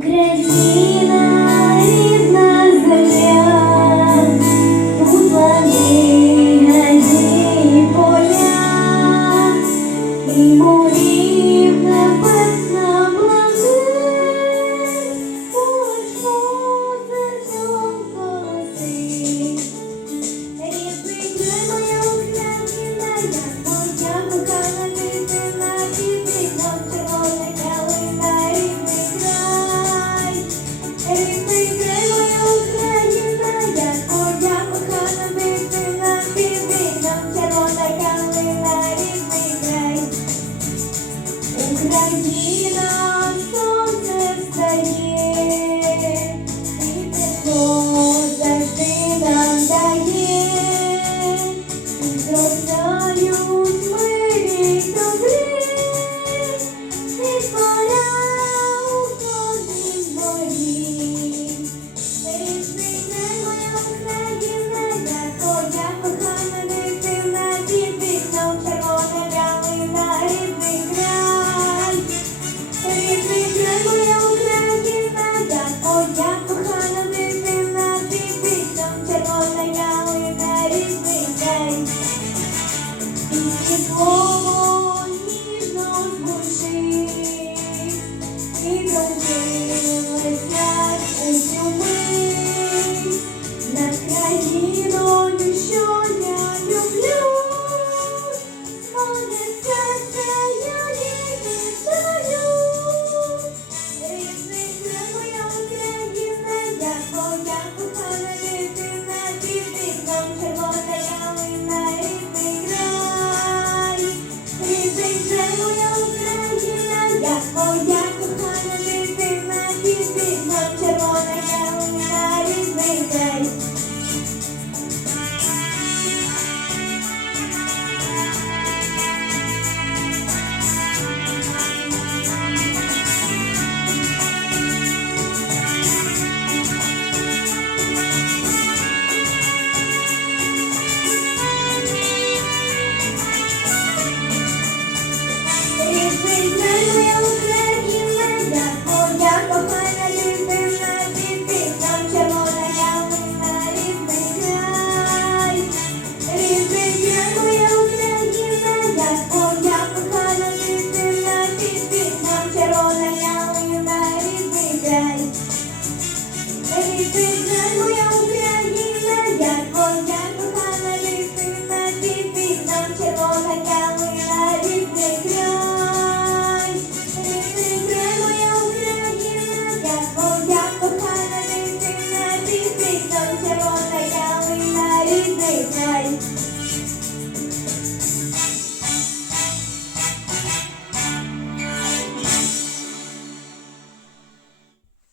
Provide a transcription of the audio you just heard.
Grande vida. day.